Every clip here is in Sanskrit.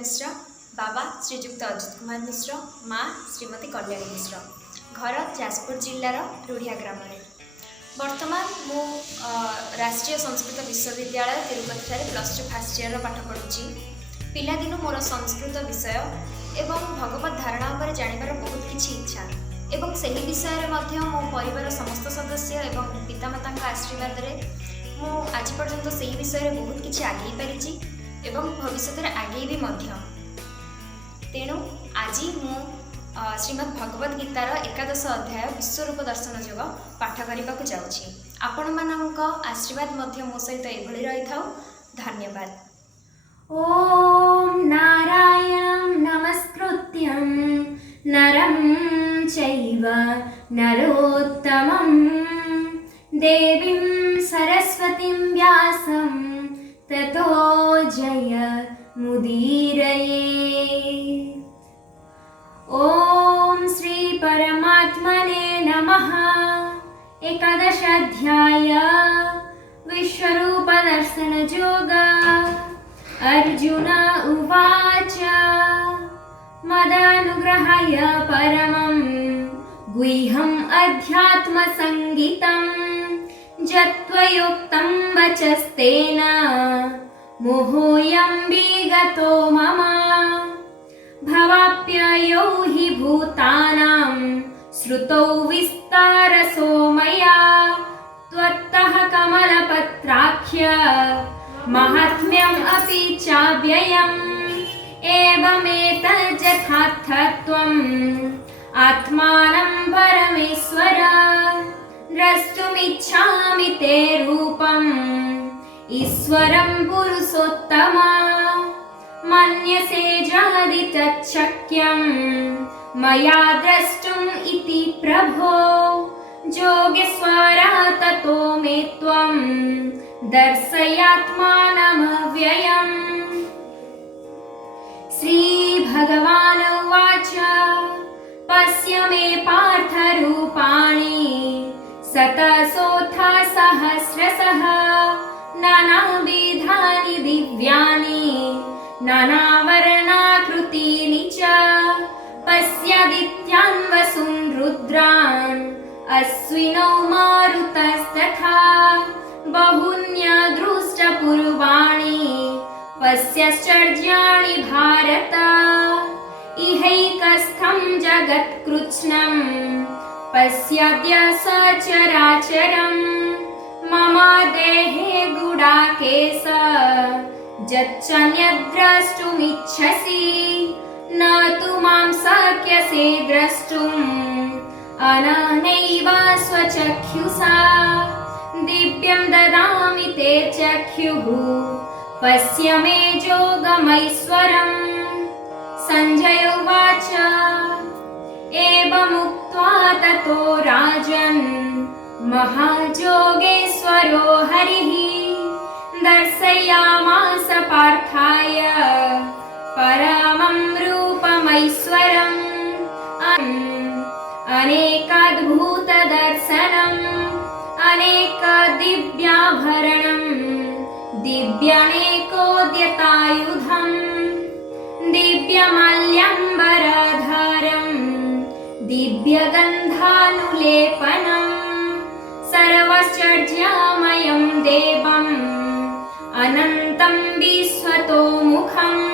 मिश्र, बाबा श्रीजुक्त अजित कुमार मिश्र, माँ श्रीमती कल्याणी मिश्र। घर जाजपुर जिलार रूढ़िया ग्राम। वर्तमान मु राष्ट्रीय संस्कृत विश्वविद्यालय तिरुपति +2 फास्ट ईयर पाठ पढ़ुची। पिलादिनु मोर संस्कृत विषय एवं भगवत धारणा पर जानिबार बहुत किछि इच्छा एवं सही विषय रे मो परिवार समस्त सदस्य एवं पितामाता आशीर्वाद रे मु आज पर्यंत सही विषय रे बहुत किछि आगे पारिछि एवं भविष्य में आगे भी तेणु आज मु श्रीमद् भगवद गीतार 11 अध्याय विश्वरूप दर्शन योग पाठ करने को जाऊँगी। आपण मानक आशीर्वाद मो सहित एभली रही था। धन्यवाद। ओम नारायणं नमस्कृत्यं नरं चैव नरोत्तमं देवीं सरस्वतीं व्यासं ततो जय मुदीरये। ओम श्री परमात्मने नमः। 11 अध्याय विश्वरूप दर्शन योग। अर्जुन उवाच मदानुग्रहाय परमं गुह्यम् अध्यात्म संगीतं जत्वयोक्तं वचस्तेन मोहोऽयं विगतो मम। भवाप्ययो हि भूतानां श्रुतौ विस्तारसो मया त्वत्तः कमलपत्राख्य महात्म्यम् अपि चाव्ययम्। एवमेतज्जथार्थत्वम् आत्मानं परमेश्वर द्रष्टुमिच्छामि ते रूपम् ईश्वरं पुरुषोत्तम। मन्यसे यदि तच्छक्यं मया द्रष्टुम् इति प्रभो योगेश्वर ततो मे त्वं दर्शयात्मानमव्ययम्। श्रीभगवान् उवाच पश्य मे पार्थरूपाणि शतशोऽथ सहस्रशः नानाविधानि दिव्यानि नानावर्णाकृतीनि च। पश्यादित्यान् वसून् रुद्रान् अश्विनौ मारुतस्तथा बहून्यदृष्टपूर्वाणि पश्याश्चर्याणि भारत। इहैकस्थं जगत्कृत्स्नं पश्याद्य सचराचरम्। मम देहे गुडाकेश यच्चन्यद्द्रष्टुमिच्छसि न तु मां शक्यसे द्रष्टुम् अननैव स्वचक्षुषा। दिव्यं ददामि ते चक्षुः पश्य मे योगमैश्वरम्। सञ्जय उवाच एवमुक्त्वा ततो राजन् महायोगेश्वरो हरिः दर्शयामास पार्थाय परमं रूपमैश्वरम्। अनेकाद्भुतदर्शनम् अनेकदिव्याभरणम् दिव्यानेकोद्यतायुधम् दिव्यमाल्याम्बरधरम् दिव्यगन्धानुलेपनम् सर्वाश्चर्यमयं देवम् अनन्तं विश्वतोमुखम्।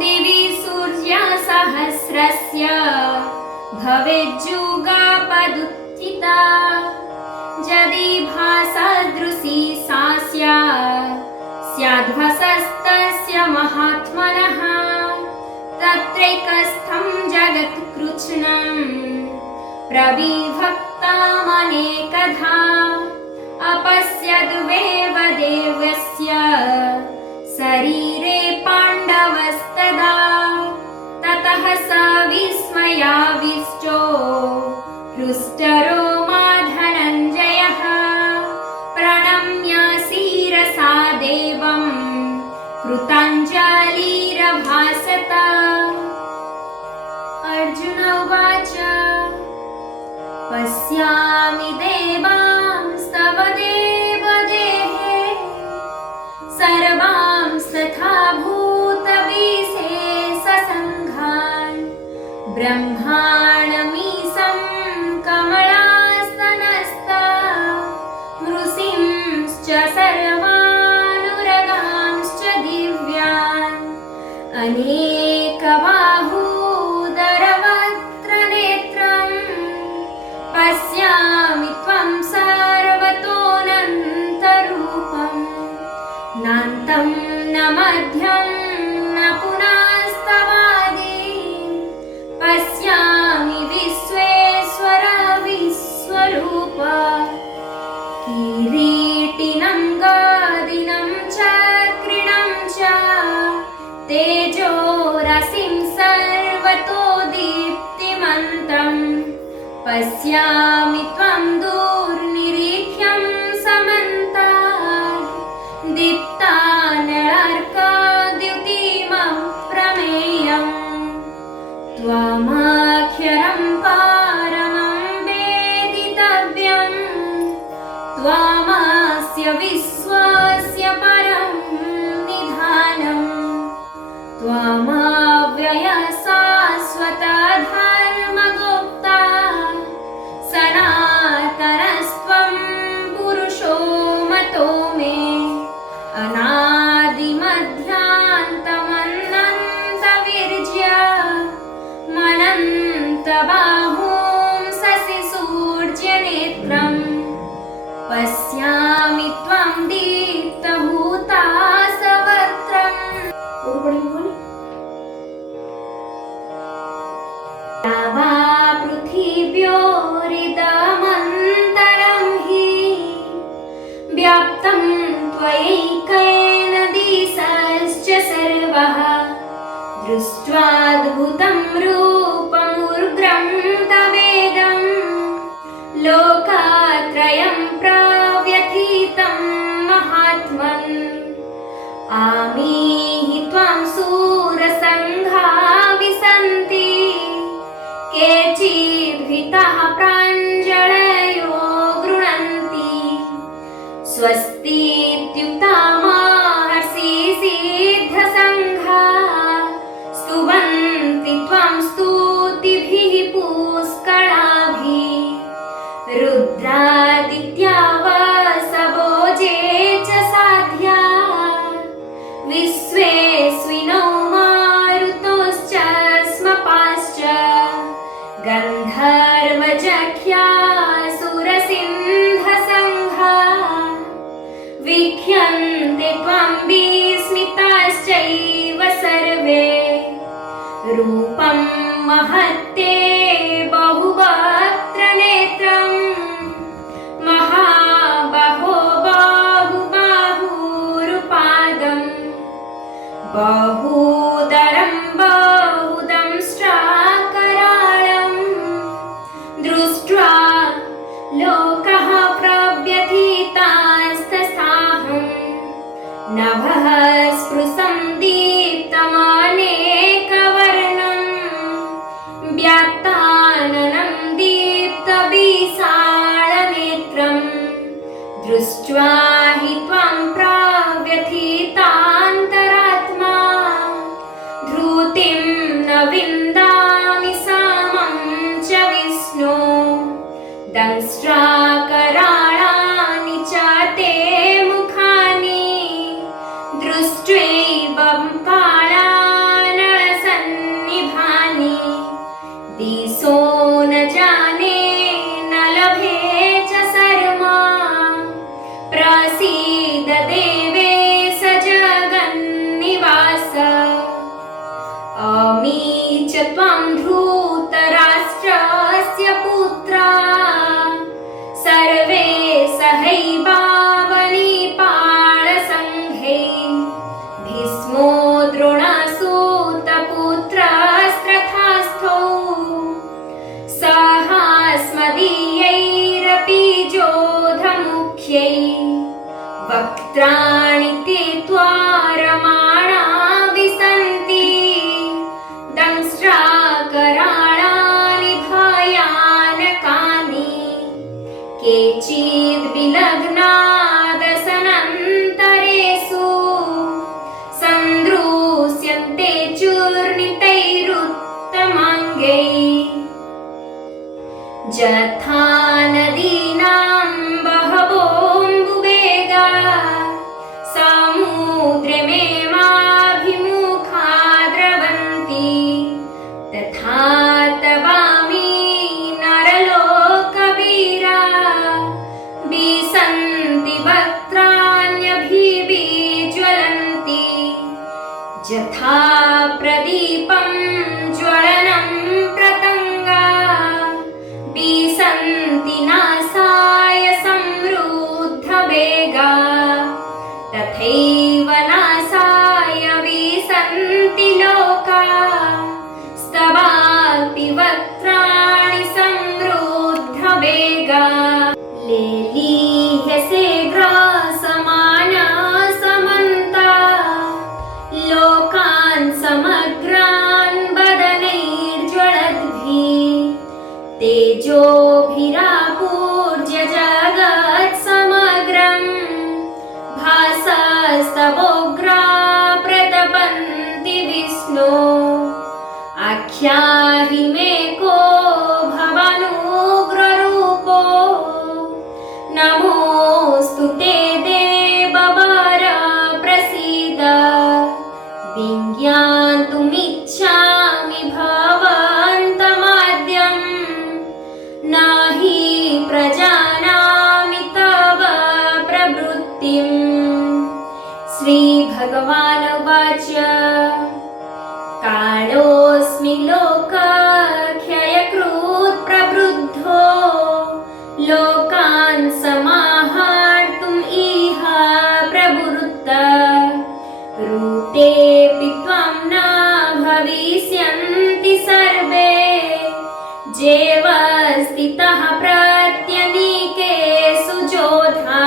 दिवि सूर्यसहस्रस्य भवेज्जुगापदुत्थिता यदि भासदृशी सा स्याद्भासस्तस्य महात्मनः। तत्रैकस्थं जगत्कृत्स्नं प्रविभक्तमनेकधा अपश्यद्वेव देवस्य शरीरे पाण्डवस्तदा। ततः स विस्मयाविष्टो हृष्टरोमा धनञ्जयः प्रणम्य शिरसा देवं कृताञ्जलिरभाषत। अर्जुन उवाच पश्यामि देवांस्तव देवदेहे सर्वांस्तथा भूतविशेषसङ्घान् अनेकबाहूदरवक्त्रनेत्रम् पश्यामि त्वं सर्वतोऽनन्तरूपम् नान्तं न मध्यं न पुनस्तवादि पश्यामि विश्वेश्वर विश्वरूप किरीटिनं गदिनं चक्रिणं च तेजोराशिं सर्वतो दीप्तिमन्तम् पश्यामि त्वं दुर्निरीक्ष्यं समन्तात् दीप्तानलार्कद्युतिमप्रमेयम् त्वमक्षरं परमं वेदितव्यम् त्वमस्य विश्वस्य परं निधानम् त्वमव्ययः शाश्वतः धर्मगुप्ता सनातनस्त्वं पुरुषो मतो मे अनादिमध्यान्तमनन्तवीर्यमनन्तबाहुं शशिसूर्यनेत्रम् पश्यामि त्वं दीप्तहुताशवक्त्रम् वा पृथिव्योरिदमन्तरं हि व्याप्तं त्वयैकेन दिशश्च सर्वः दृष्ट्वाद्भुतं रूपमुग्रं तवेदं लोकत्रयं प्रव्यथितं महात्मन् आमीहि त्वं शूरसङ्घा विशन्ति केचिद्भीताः प्राञ्जलयो गृह्णन्ति स्वस्तीत्युक्ता महर्षि सिद्धसङ्घा स्तुवन्ति त्वं स्तुतिभिः पुष्कलाभिः रुद्रादित्या वसवो ये च साध्या विश्वेस्विनो मारुतोश्च स्मपाश्च गन्धर्वजख्यासुरसिन्धसङ्घा वीक्ष्यन्ते त्वं विस्मिताश्चैव सर्वे रूपं महत्ते बहुवक्त्रनेत्रं महाबाहो बाहुबाहुरुपादम् बहुदरं बहुदंष्ट्राकराळं दृष्ट्वा लोकः प्रव्यथितास्तथाहं नभः स्पृशं दीप्तमनेकवर्णं व्यात्ताननं दीप्तविशालनेत्रं दृष्ट्वा हि त्वं प्रव्यथितान्तरात्मा धृतिं न विन्दामि समं च विष्णो दंष्ट्राकराळानि च ते मुखानि दृष्ट्वैव कालानलसन्निभानि दिशो न जाने न लभे च शर्मा प्रसीद देवेश जगन्निवास अमी च त्वं धृतराष्ट्रस्य पुत्रा सर्वे सहैवावनिपालसङ्घे भीष्मो द्रोणसूतपुत्रस्तथास्थौ सहास्मदीयैरपि जोधमुख्यै वक्त्राणि ते त्वारमाणा विसन्ति दंष्ट्राकराळानि भयानकानि केचिद् विलग्नादसनन्तरेषु सन्दृश्यन्ते चूर्णितैरुत्तमाङ्गैः यथा नदीनां बहवोऽम्बुवेगा समुद्रमेवाभिमुखा विष्णो आख्याहि मे को भवानुग्ररूपो नमोऽस्तु ते देववर प्रसीद विज्ञातुमिच्छामि भवन्तमाद्यम् नहि प्रजानामि तव प्रवृत्तिम्। श्रीभगवानुवाच कालोऽस्मि लोकक्षयकृत् प्रवृद्धो लोकान् समाहर्तुम् इह प्रवृत्त ऋतेऽपि त्वं न भविष्यन्ति सर्वे जेव स्थितः प्रत्यनीकेषु जोधा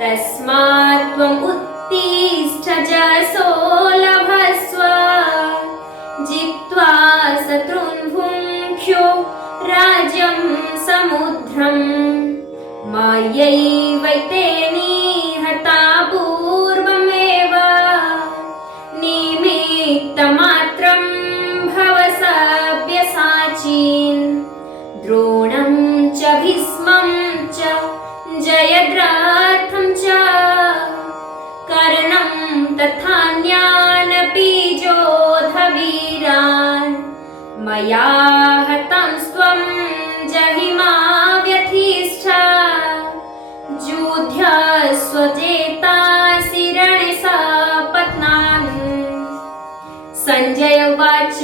तस्मात् त्वम् उत्तिष्ठ जसो लभस्व जित्वा शत्रून् भुङ्क्ष्यो राज्यं समुद्रम् मयैवैते निहता पूर्वमेव निमित्तमात्रं भव सव्यसाचीन् द्रोणं च भीष्मं च जयद्रथं च कर्णं तथान्यानपि योधवीरान् मया हतांस्त्वं जहिमा व्यथिष्ठ युध्यस्व जेतासि रणे सपत्नान्। सञ्जय उवाच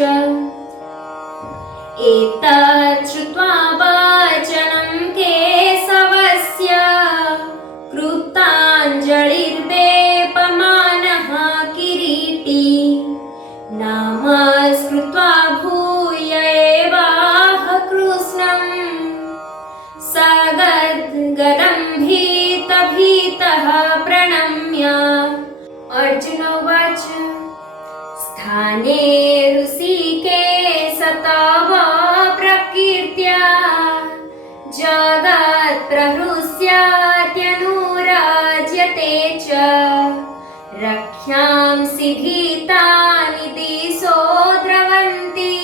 एतत् श्रुत्वा वचनं केशवस्य कृताञ्जलिर्वेपमानः किरीटी नमस्कृत्वा भूय एवाह कृष्णम् सगद्गदं भीतः प्रणम्य। अर्जुन उवाच स्थाने ऋषिकेश तव प्रकीर्त्या जगत्प्रहृष्यत्यनुराज्यते च रक्ष्यांसि भीतानि दिशो द्रवन्ति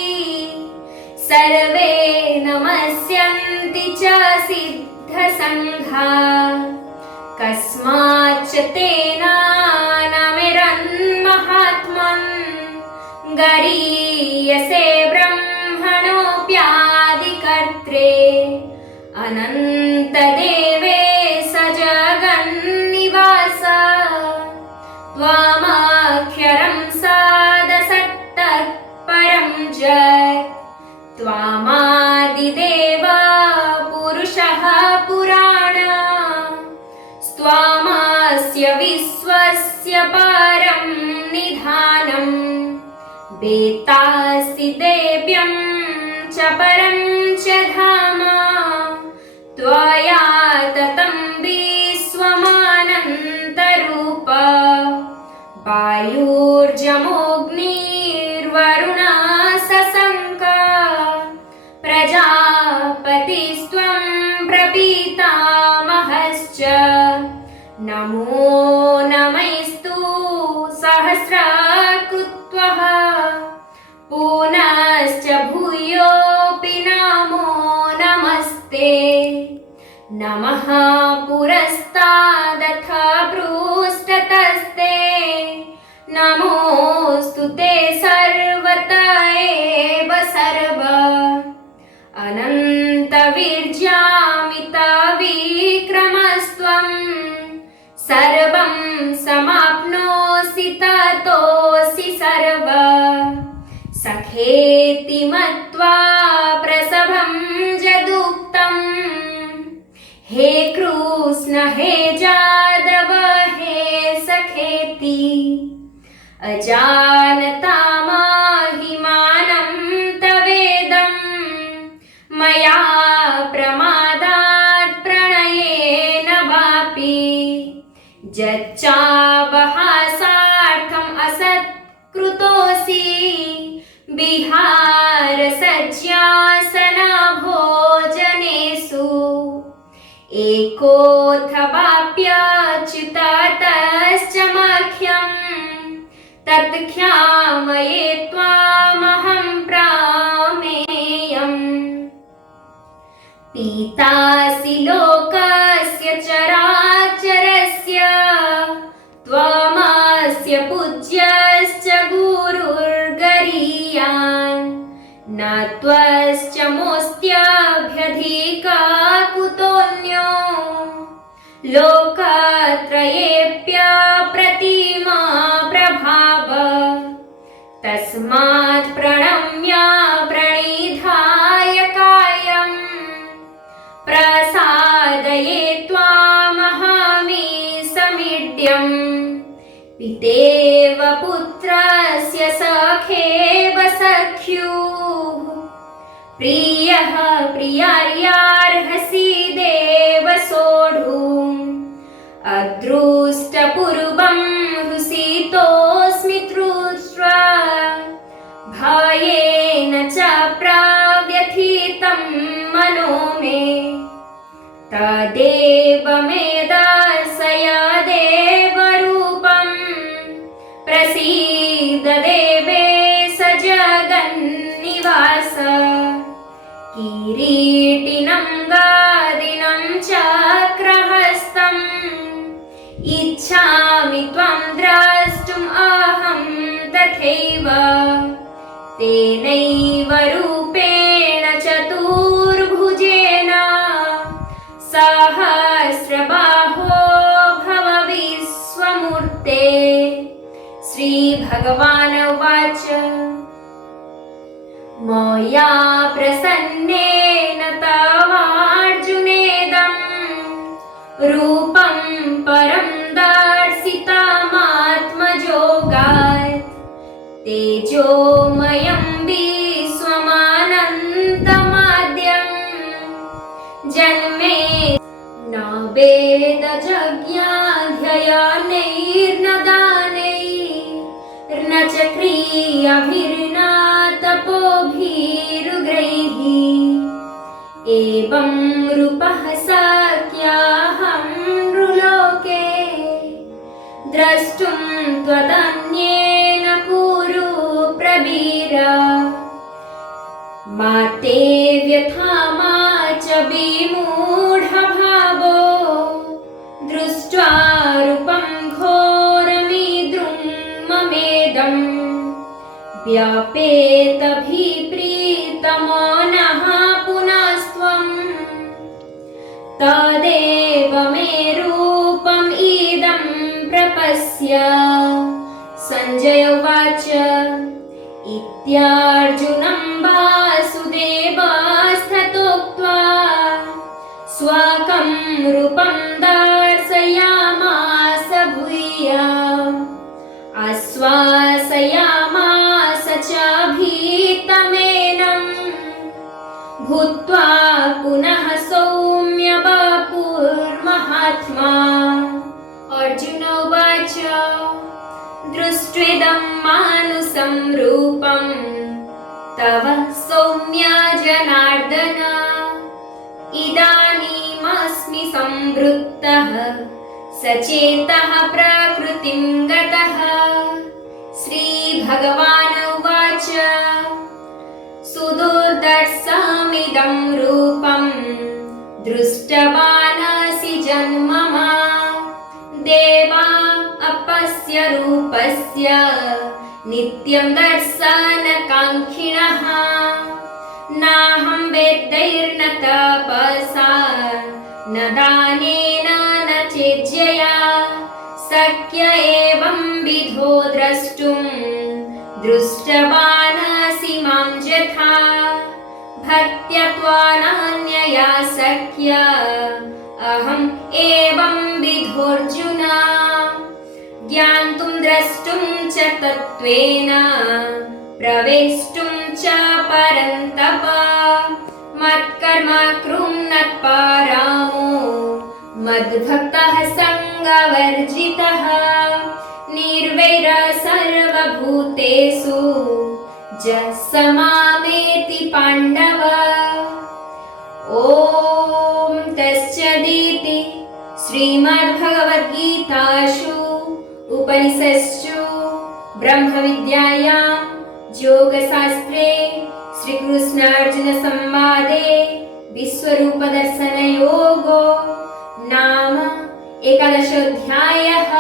सर्वे नमस्यन्ति च सिद्धसङ्घा कस्माच्च तेन नमिरन्महात्मन् गरीयसे ब्रह्मणोऽप्यादिकर्त्रे अनन्तदेवेश जगन्निवास त्वामक्षरं सदसत्तः परं जगत् त्वामादिदेव पुरुषः पुराण त्वामस्य विश्वस्य परं निधानम् वेत्तासि देव्यं च परं च धाम त्वया ततं विश्वमानन्तरूप वायुर्जमोऽग्निर्वरुणः शशङ्क प्रजापतिस्त्वं प्रपितामहश्च नमो नमैस्तु सहस्रकृत्वः पुनश्च भूयोऽपि नमो नमस्ते नमः पुरस्तादथ पृष्ठतस्ते नमोऽस्तु ते सर्वत एव सर्व अनन्तवीर्यामितविक्रमस्त्वं सर्वं समाप्नोषि ततोऽसि सर्व सखेति मत्वा प्रसभं यदुक्तम् हे कृष्ण हे जादव हे सखेति अजानता महिमानं तवेदं मया प्रमादात् प्रणयेन वापि जच्चावहासार्थम् असत्कृतोऽसि विहारसज्जासनभोजनेषु एकोऽथवाप्यच्युततश्च मह्यं तत्क्षामये त्वामहं प्रामेयम् पीतासि लोकस्य चराचरस्य त्वमस्य पूज्यश्च गुरुर्गरीयान् न त्वश्च मोऽस्त्यभ्यधिकः कुतोऽन्यो लोकत्रयेऽप्यप्रतिमा प्रभाव तस्मात् प्रणम्य प्रणिधाय कायम् प्रसादये त्वामहमि समीड्यम् पितेव पुत्रस्य सखेव सख्युः प्रियः प्रियार्यार्हसि देव सोढुम् अदृष्टपूर्वं हृषितोऽस्मि दृष्ट्वा भयेन च प्रव्यथितं मनो मे तदेव मे दर्शय देवरूपम् प्रसीद देवेश जगन्निवास किरीटिनं गदिनं चक्रहस्तम् इच्छामि त्वं द्रष्टुम् अहं तथैव तेनैव रूपेण चतुर्भुजेन सहस्रबाहो भव विश्वमूर्ते श्रीभगवान् उवाच मया प्रसन्नेन तवार्जुनेदं रूपं परं दर्शितमात्मयोगात् तेजोमयं विश्वमनन्तमाद्यं जन्मे न वेदयज्ञाध्ययनैर्न दानैर्न च क्रियाभिर्न तपोभिरुग्रैः एवं रूपः शक्यहं नृलोके द्रष्टुं त्वदन्येन कुरु प्रवीर मा ते व्यथा मा च विमूढभावो दृष्ट्वा रूपं घोरमिदृं ममेदम् व्यपेतभिप्रीतमनः पुनस्त्वम् तदेव मे रूपम् इदं प्रपश्य सञ्जय उवाच इत्यार्जुनं वासुदेवस्तथोक्त्वा स्वकं रूपं दर्शयामास भूयः आश्वासयामास च भीतमेनं भूत्वा पुनः सौम्य वपुर्महात्मा अर्जुन उवाच दृष्ट्वेदं मानुषं रूपं तव सौम्य जनार्दन इदानीमस्मि संवृत्तः सचेतः प्रकृतिं गतः श्रीभगवान् उवाच सुदुर्दर्शमिदं रूपं दृष्टवानसि जन्मम देवा अपस्य रूपस्य नित्यं दर्शनकाङ्क्षिणः नाहं वेदैर्न तपसा न दानेन न चेज्यया शक्य एवं विधो द्रष्टुं दृष्टवानसि मां यथा भक्त्या त्वनन्यया शक्य अहम् एवं विधोऽर्जुन ज्ञातुं द्रष्टुं च तत्त्वेन प्रवेष्टुं च परन्तप मत्कर्म कृन्नत्परामो मद्भक्तः सङ्गवर्जितः निर्वैरः सर्वभूतेषु यः स मामेति पाण्डव ॐ तस्सदिति श्रीमद्भगवद्गीतासु उपनिषत्सु ब्रह्मविद्यायां योगशास्त्रे श्रीकृष्णार्जुनसंवादे विश्वरूपदर्शनयोगो नाम 11 अध्यायः।